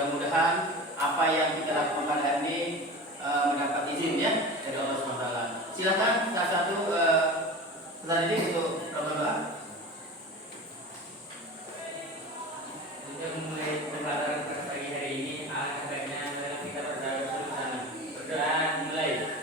mudah-mudahan apa yang kita lakukan pada hari ini mendapat izin ya dari Allah SWT. Silakan salah satu peserta didik untuk berdoa. Untuk memulai pembelajaran pada pagi hari ini, alangkah baiknya kita berdoa bersama. Berdoa mulai.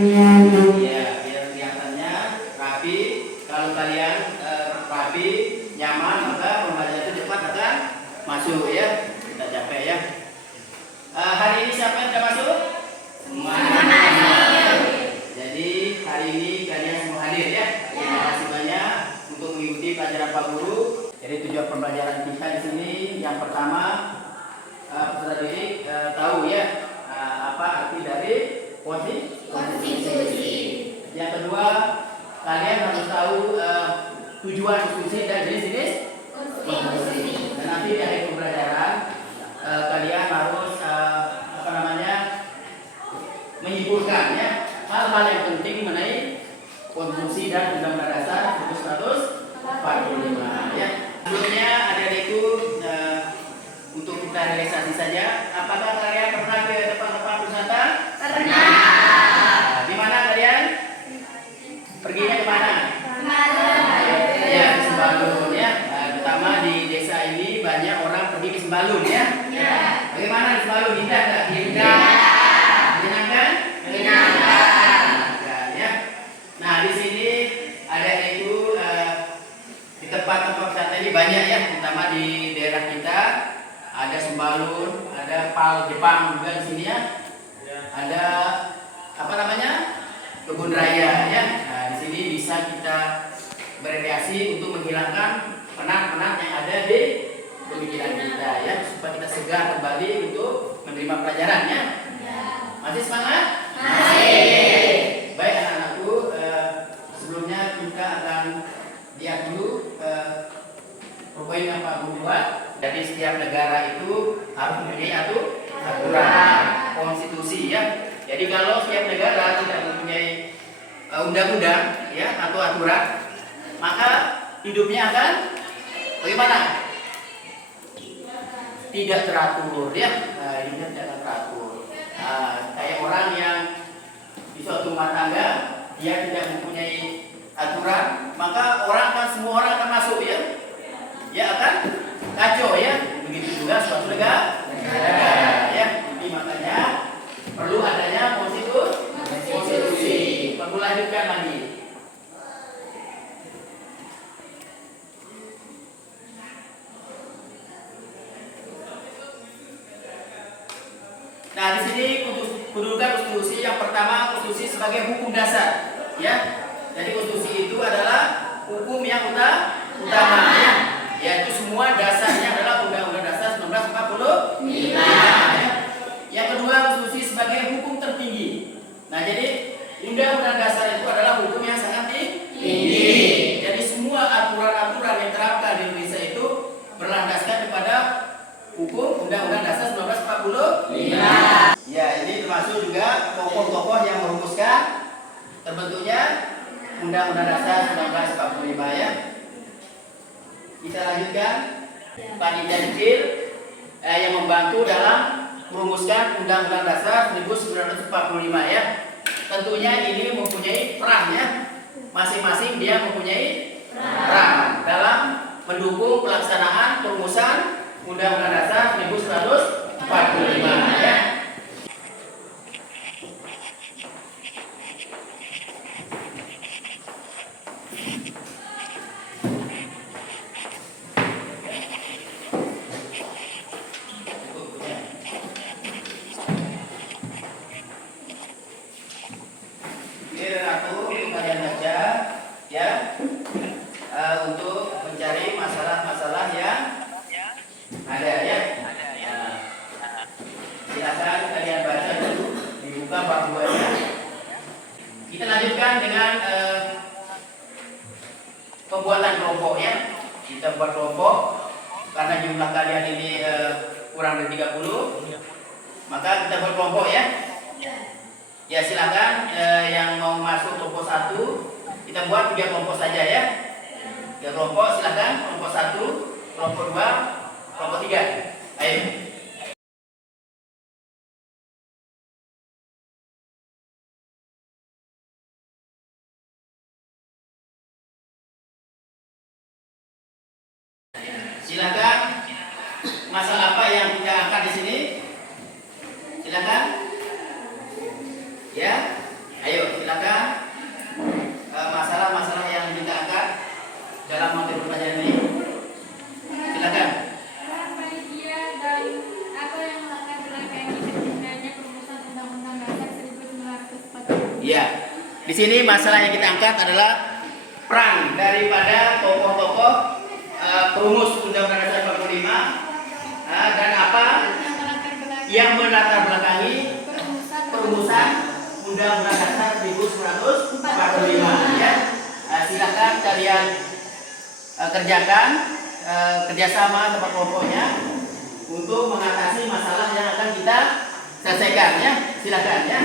Ya, biar kelihatannya rapi. Kalau kalian rapi, nyaman, maka pembelajaran itu cepat akan masuk ya. Kita capek ya. Hari ini siapa yang sudah masuk? Semua. Jadi hari ini kalian semua hadir ya. Terima kasih banyak untuk mengikuti pelajaran Pak Guru. Jadi tujuan pembelajaran kita di sini yang pertama, peserta didik tahu ya apa arti dari konstitusi. Yang kedua, kalian harus tahu tujuan konstitusi dan jenis-jenis konstitusi. Dan nanti di akhir pembelajaran kalian harus menyimpulkan ya hal-hal yang penting mengenai konstitusi dan Undang-Undang Dasar 1945 ya. Sebelumnya adik-adikku untuk kita realisasi saja. Apakah kalian pernah ke tempat-tempat wisata? Pernah. Di mana kalian? Perginya ke mana? Sembalun. Ya, ke Sembalun ya. Terutama di desa ini banyak orang pergi ke Sembalun ya. Bagaimana di Sembalun? Indah enggak? Indah. Menyenangkan? Menyenangkan. Ya. Nah, di sini ada itu di tempat-tempat wisata ini banyak ya, terutama di daerah kita. Ada Sembalun, ada Pal Jepang juga di sini ya. Ada kebun raya ya. Nah, di sini bisa kita berekreasi untuk menghilangkan penat-penat yang ada di pemikiran kita ya, supaya kita segar kembali untuk menerima pelajaran ya. Masih semangat? Masih. Baik anak-anakku, sebelumnya kita akan lihat dulu poin yang Pak Guru buat. Jadi setiap negara itu harus mempunyai aturan konstitusi ya. Jadi kalau setiap negara tidak mempunyai undang-undang ya atau aturan, maka hidupnya akan bagaimana? Tidak teratur ya. Hidupnya tidak teratur. Kayak orang yang di suatu rumah tangga dia tidak mempunyai aturan, maka semua orang akan masuk ya. Ya akan kacau ya. Begitu juga suatu negara ya. Jadi makanya perlu adanya konstitusi. Perlu lanjutkan lagi. Nah, di sini kedudukan konstitusi yang pertama, konstitusi sebagai hukum dasar ya. Jadi konstitusi itu adalah hukum yang utama ya. Yaitu semua dasarnya adalah Undang-Undang Dasar 1945 ya. Yang kedua, konstitusi sebagai hukum tertinggi. Nah, jadi Undang-Undang Dasar itu adalah hukum yang sangat tinggi. Jadi semua aturan-aturan yang terapkan di Indonesia itu berlandaskan kepada hukum Undang-Undang Dasar 1945. Ya, ini termasuk juga tokoh-tokoh yang merumuskan terbentuknya Undang-Undang Dasar 1945 ya. Kita lanjutkan. Panitia kecil yang membantu dalam merumuskan Undang-Undang Dasar 1945 ya. Tentunya ini mempunyai peran ya. Masing-masing dia mempunyai peran dalam mendukung pelaksanaan perumusan Undang-Undang Dasar 1945 ya. Untuk mencari masalah-masalah yang ada ya. Silakan kalian baca dulu, dibuka bab 2-nya. Kita lanjutkan dengan pembuatan kelompok ya. Kita buat kelompok karena jumlah kalian ini kurang dari 30, maka kita buat kelompok ya. Ya silakan yang mau masuk kelompok 1, kita buat 3 kelompok saja ya. 3 kelompok silakan, kelompok 1, kelompok 2, kelompok 3. Ayo. Silakan, masalah apa yang kita angkat di sini? Silakan. Ya, ayo silakan. Masalah-masalah yang kita angkat dalam materi pelajaran ini. Silakan. Panitia dan atau yang melatar belakangi terciptanya perumusan Undang-Undang Dasar 1945. Ya, di sini masalah yang kita angkat adalah peran daripada tokoh-tokoh perumus Undang-Undang Dasar 45 dan apa yang melatar belakangi perumusan Undang-Undang Dasar 1945 ya. Silakan kalian kerjakan kerjasama sama kelompoknya untuk mengatasi masalah yang akan kita selesaikan ya. Silakan ya.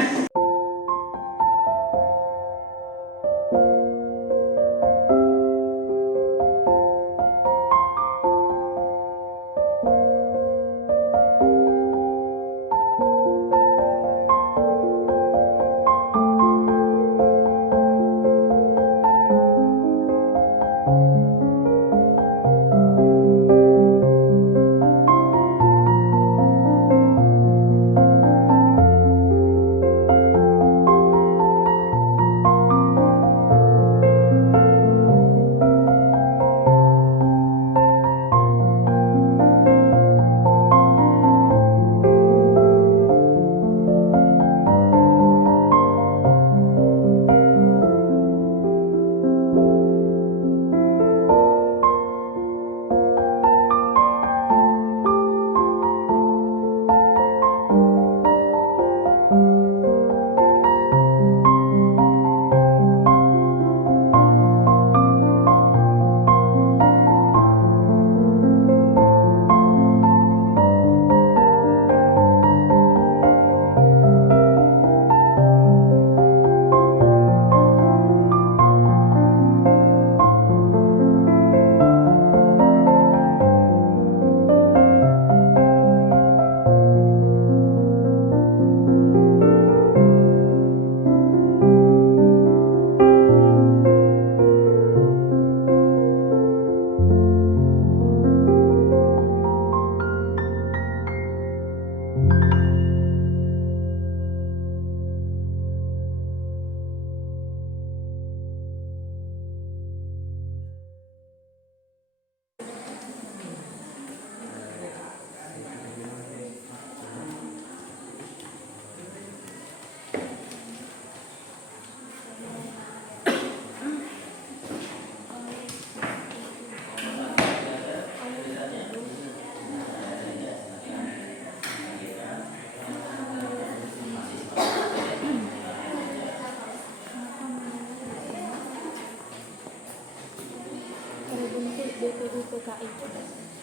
BPU PKI.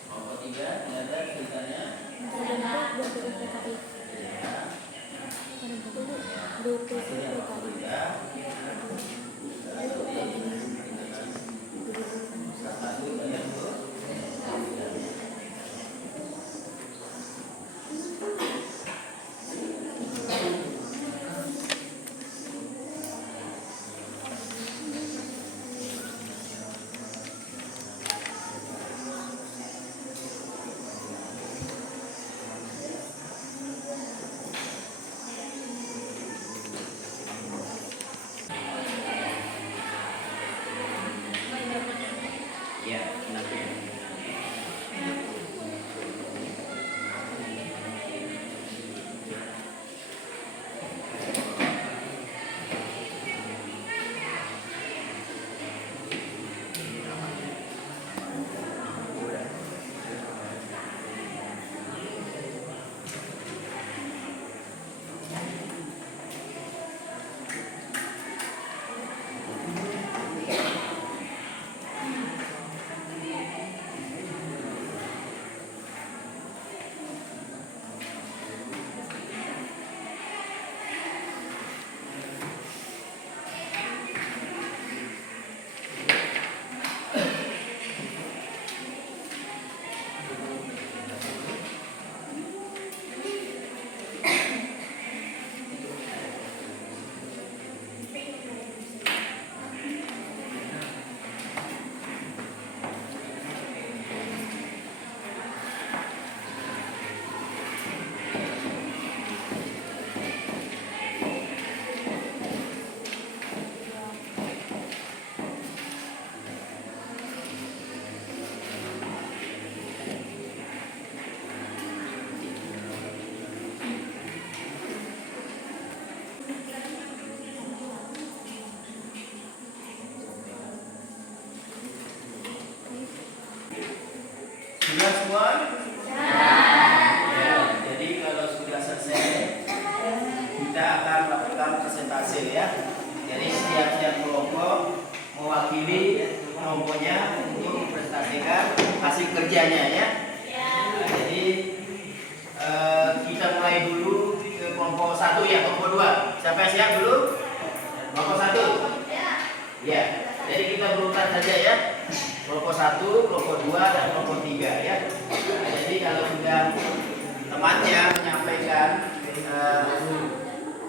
Kelompok 3 ada tulisannya Terbentuk BPU PKI. Terbentuk BPU PKI. Sudah semua? Ya, jadi kalau sudah selesai, kita akan lakukan presentasi ya. Jadi setiap kelompok mewakili kelompoknya untuk mempresentasikan hasil kerjanya ya. Nah, jadi kita mulai dulu ke kelompok 1 ya, kelompok 2. Siapa yang siap dulu? Kelompok 1. Ya. Jadi kita berurutan saja ya. Kelompok 1, kelompok 2 dan kelompok 3 ya. Nah, jadi kalau sudah temannya menyampaikan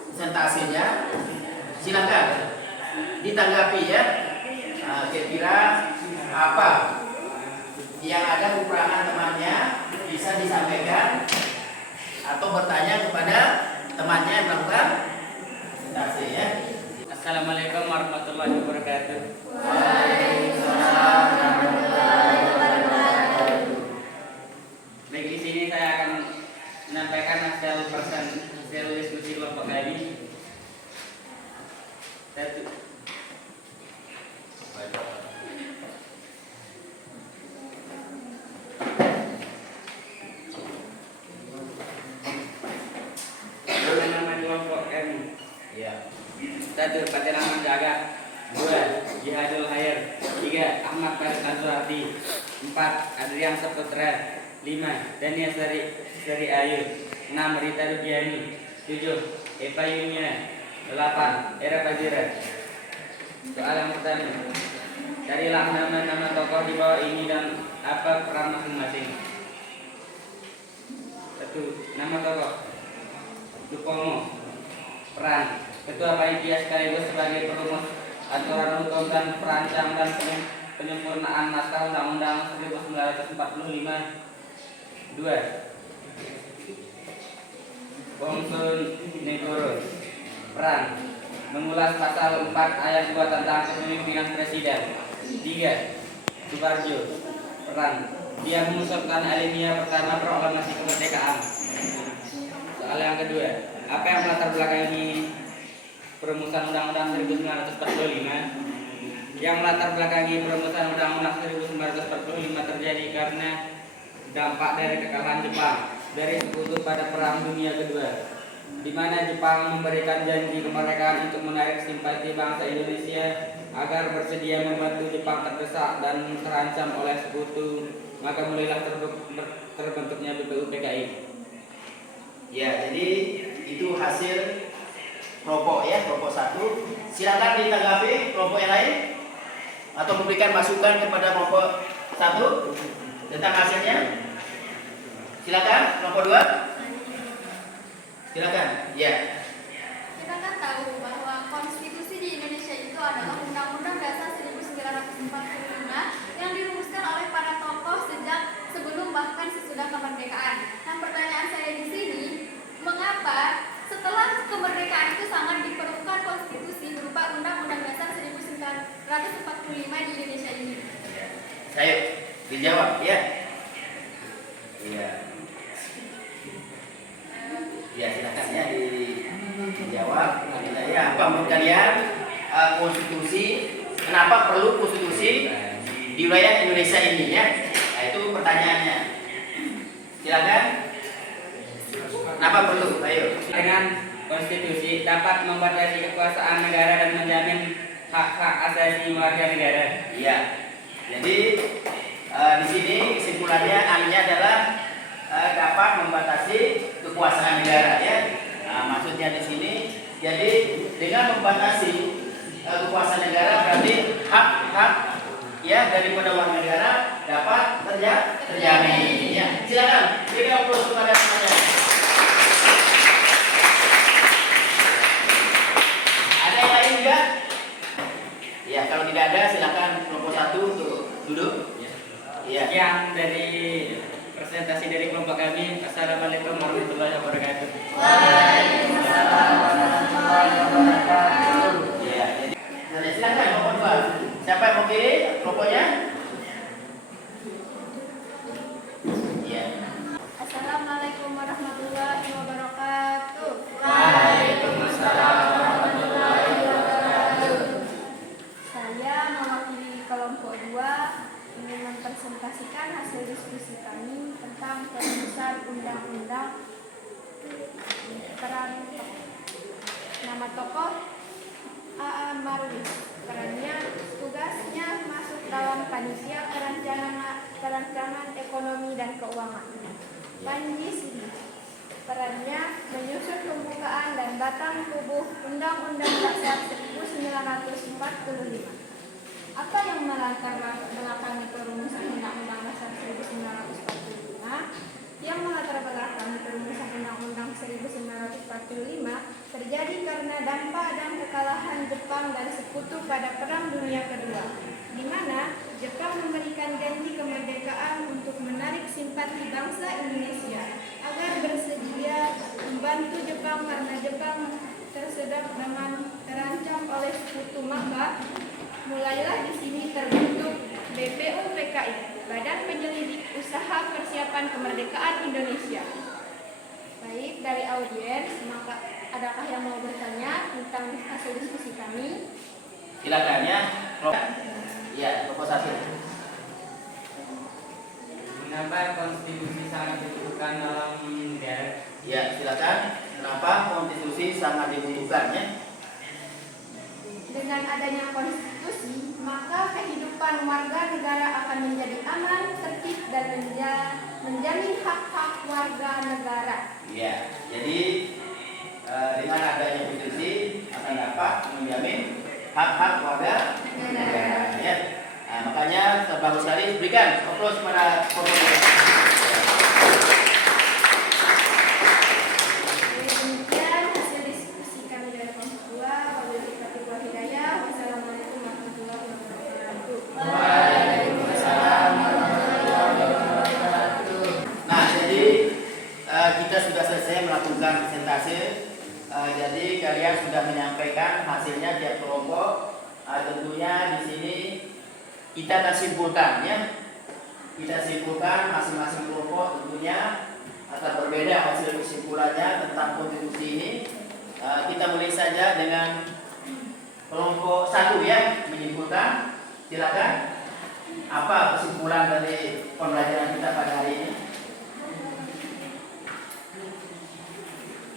presentasinya, silakan ditanggapi ya. Nah, kira-kira apa yang ada kekurangan temannya bisa disampaikan atau bertanya kepada temannya yang melakukan presentasi ya. Assalamualaikum warahmatullahi wabarakatuh. Waalaikumsalam warahmatullahi wabarakatuh. Baik, di sini saya akan menyampaikan hasil diskusi kelompok kami. Nama kelompok kami. Ya. 1. Patiran Mandaga. 2. Jihadul Khair. 3. Ahmad Farid Azwardi. 4. Adrian Saputra. 5. Dania Sari Ayu. 6. Rita Rubiani. 7. Eva Yumina. 8. Era Fazira. Soal yang pertama, carilah nama-nama tokoh di bawah ini dan apa peran masing-masing. 1. Nama tokoh Dupomo. Peran Ketua Panitia sekaligus sebagai perumus aturan hukum dan perancang dan penyempurnaan naskah Undang-Undang 1945. 2. Bongsun Negoro. Peran mengulas pasal 4 ayat 2 tentang kepemimpinan presiden. 3. Subarjo. Peran dia mengusulkan alinea pertama proklamasi kemerdekaan. Soal yang kedua, apa yang melatar belakangi perumusan Undang-Undang 1945? Yang melatar belakangi perumusan Undang-Undang 1945 terjadi karena dampak dari kekalahan Jepang dari sekutu pada Perang Dunia Kedua, di mana Jepang memberikan janji kemerdekaan untuk menarik simpati bangsa Indonesia agar bersedia membantu Jepang terdesak dan terancam oleh sekutu, maka mulailah terbentuknya BPUPKI. Ya, jadi itu hasil kelompok ya, kelompok 1. Silakan ditanggapi kelompok yang lain atau memberikan masukan kepada kelompok 1 tentang hasilnya. Silakan kelompok 2. Silakan. Ya. Kita kan tahu bahwa konstitusi di Indonesia itu adalah Undang-Undang Dasar 1945 yang dirumuskan oleh para tokoh sejak sebelum bahkan sesudah kemerdekaan. Nah, pertanyaan saya di sini, mengapa setelah kemerdekaan itu sangat diperlukan konstitusi berupa Undang-Undang Dasar 1945 di Indonesia ini? Saya dijawab ya. Iya. Ya, silakan ya dijawab. Ya, apa menurut kalian konstitusi, kenapa perlu konstitusi di wilayah Indonesia ini ya? Nah, itu pertanyaannya. Silakan. Kenapa perlu? Ayo. Dengan konstitusi dapat membatasi kekuasaan negara dan menjamin hak-hak asasi warga negara. Iya. Jadi di sini kesimpulannya alinya adalah dapat membatasi kekuasaan negara ya. Nah, maksudnya di sini, jadi dengan membatasi kekuasaan negara berarti hak-hak ya daripada warga negara dapat terjamin. Ya, silakan berikan aplaus kepada temannya. Ada yang lain juga? Ya, kalau tidak ada silakan kelompok 1 untuk duduk. Ya. Sekian dari presentasi dari kelompok kami. Assalamualaikum warahmatullahi wabarakatuh. Waalaikumsalam warahmatullahi wabarakatuh. Ya, jadi silakan kelompok 2. Siapa yang mau pilih kelompoknya? Ya. Assalamualaikum warahmatullahi wabarakatuh. Waalaikumsalam warahmatullahi wabarakatuh. Saya mewakili kelompok 2 ingin mempresentasikan hasil diskusi diskusi kami tentang perumusan undang-undang peran tokoh. Nama tokoh A.A. Marlis. Perannya, tugasnya masuk dalam panitia perancangan ekonomi dan keuangan. Panji Sidi. Perannya menyusun pembukaan dan batang tubuh Undang-Undang Dasar 1945. Apa yang melatar belakangi perumusan Undang-Undang Dasar 1945? Yang melatar belakangi perumusan Undang-Undang 1945 terjadi karena dampak dan kekalahan Jepang dan Sekutu pada Perang Dunia Kedua, di mana Jepang memberikan janji kemerdekaan untuk menarik simpati bangsa Indonesia agar bersedia membantu Jepang karena Jepang tersedak dengan terancam oleh Sekutu. Maka mulailah di sini terbentuk BPUPKI, Badan Penyelidik Usaha Persiapan Kemerdekaan Indonesia. Baik, dari audiens, maka adakah yang mau bertanya tentang hasil diskusi kami? Silakan ya. Ya, proposal 1. Mengapa konstitusi sangat dibutuhkan dalam negara? Ya, silakan. Kenapa konstitusi sangat dibutuhkan ya? Dengan adanya konstitusi, maka kehidupan warga negara akan menjadi aman, tertib, dan menjamin hak-hak warga negara. Ya, jadi dengan adanya konstitusi akan dapat menjamin hak-hak warga negara. Ya. Nah, makanya bagus sekali, berikan aplaus pada proposal. Demikian hasil diskusi kami dari Komisi 2. Wabillahi taufiq wal hidayah. Wassalamualaikum warahmatullahi wabarakatuh. Waalaikumsalam warahmatullahi wabarakatuh. Nah, jadi kita sudah selesai melakukan presentase. Jadi kalian sudah menyampaikan hasilnya tiap kelompok. Tentunya di sini kita akan simpulkan ya. Kita simpulkan masing-masing kelompok tentunya akan berbeda hasil kesimpulannya tentang konstitusi ini. Kita mulai saja dengan kelompok 1 ya, menyimpulkan. Silakan. Apa kesimpulan dari pembelajaran kita pada hari ini?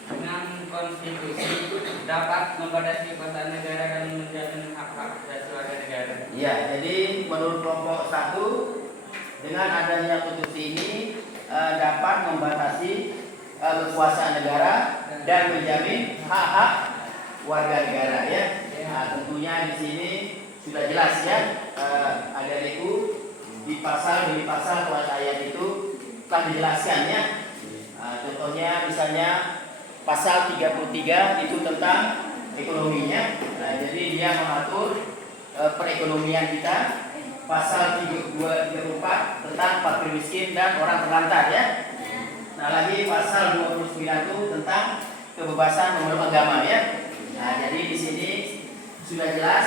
Dengan konstitusi dapat membatasi kekuasaan negara dan menjamin hak-hak asasi warga negara. Ya, jadi menurut kelompok 1 dengan adanya konstitusi ini dapat membatasi kekuasaan negara dan menjamin hak-hak warga negara ya. Nah, tentunya di sini sudah jelas ya, adik-adikku di pasal kuat ayat itu telah dijelaskan ya. Contohnya misalnya pasal 33 itu tentang ekonominya. Nah, jadi dia mengatur perekonomian kita. Pasal 34 tentang fakir miskin dan orang terlantar ya. Nah, lagi pasal 29 itu tentang kebebasan memeluk agama ya. Nah, jadi di sini sudah jelas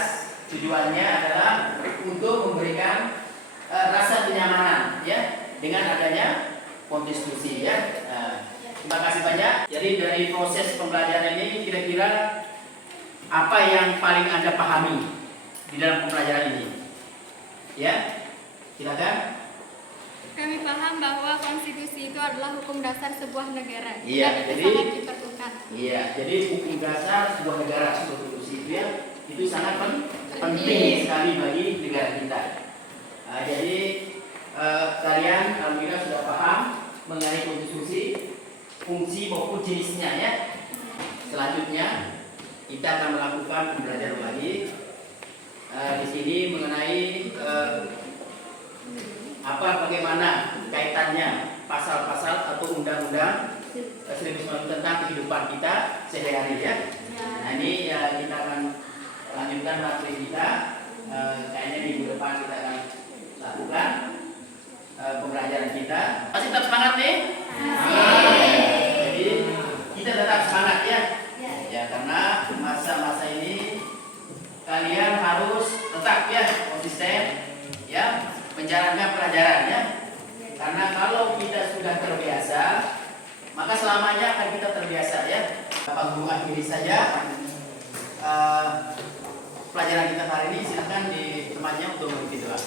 tujuannya adalah untuk memberikan rasa kenyamanan ya dengan adanya konstitusi ya. Nah, terima kasih banyak. Jadi dari proses pembelajaran ini kira-kira apa yang paling Anda pahami di dalam pembelajaran ini? Ya, silakan. Kami paham bahwa konstitusi itu adalah hukum dasar sebuah negara. Iya, dan itu jadi- sangat diperlukan. Iya, jadi hukum dasar sebuah negara konstitusi itu ya, itu sangat penting sekali bagi negara kita. Nah, jadi kalian alhamdulillah sudah paham mengenai konstitusi, fungsi maupun jenisnya ya. Selanjutnya kita akan melakukan pembelajaran lagi di sini mengenai bagaimana kaitannya pasal-pasal atau undang-undang 1945 tentang kehidupan kita sehari-hari ya. Nah, ini ya kita akan lanjutkan materi kita. Kayaknya minggu depan kita akan lakukan pembelajaran kita. Masih tetap semangat nih? Jadi kita tetap semangat ya. Ya, karena masa-masa ini kalian harus tetap ya konsisten ya menjalankan pelajaran ya. Karena kalau kita sudah terbiasa, maka selamanya akan kita terbiasa ya. Bapak Guru akhiri saja pelajaran kita hari ini. Silakan di tempatnya untuk mengikuti doa.